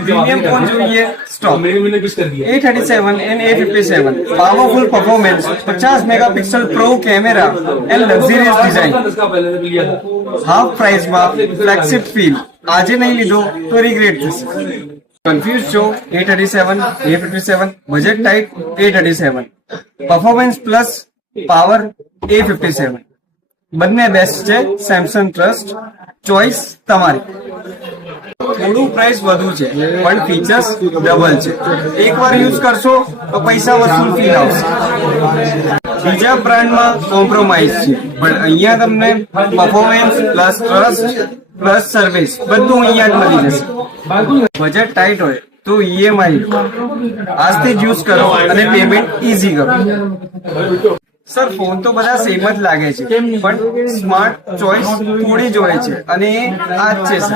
premium phone જોઈએ stock A37 and A57 powerful performance 50 megapixel pro camera and luxurious design half પ્રાઇસમાં flagship feel આજે નહીં લીધો તો રિગ્રેટ થશે કન્ફ્યુઝ છો A37 A57 budget tight A37 performance plus power A57 બંને best છે સેમસંગ ટ્રસ્ટ ચોઇસ તમારી થોડું પ્રાઇસ વધુ છે પણ ફીચર્સ ડબલ છે એકવાર યુઝ કરશો તો પૈસા વસૂલ ફીલ આવશે બીજા બ્રાન્ડમાં કોમ્પ્રોમાઇઝ છે પણ અહીંયા તમને performance plus trust plus service બધું અહીંયા જ મળી જશે બજેટ ટાઈટ હોય તો EMI આજથી જ યુઝ કરો અને પેમેન્ટ ઇઝી કરો સર ફોન તો બધા સેમ જ લાગે છે પણ સ્માર્ટ ચોઇસ થોડી જ હોય છે અને આ જ છે સર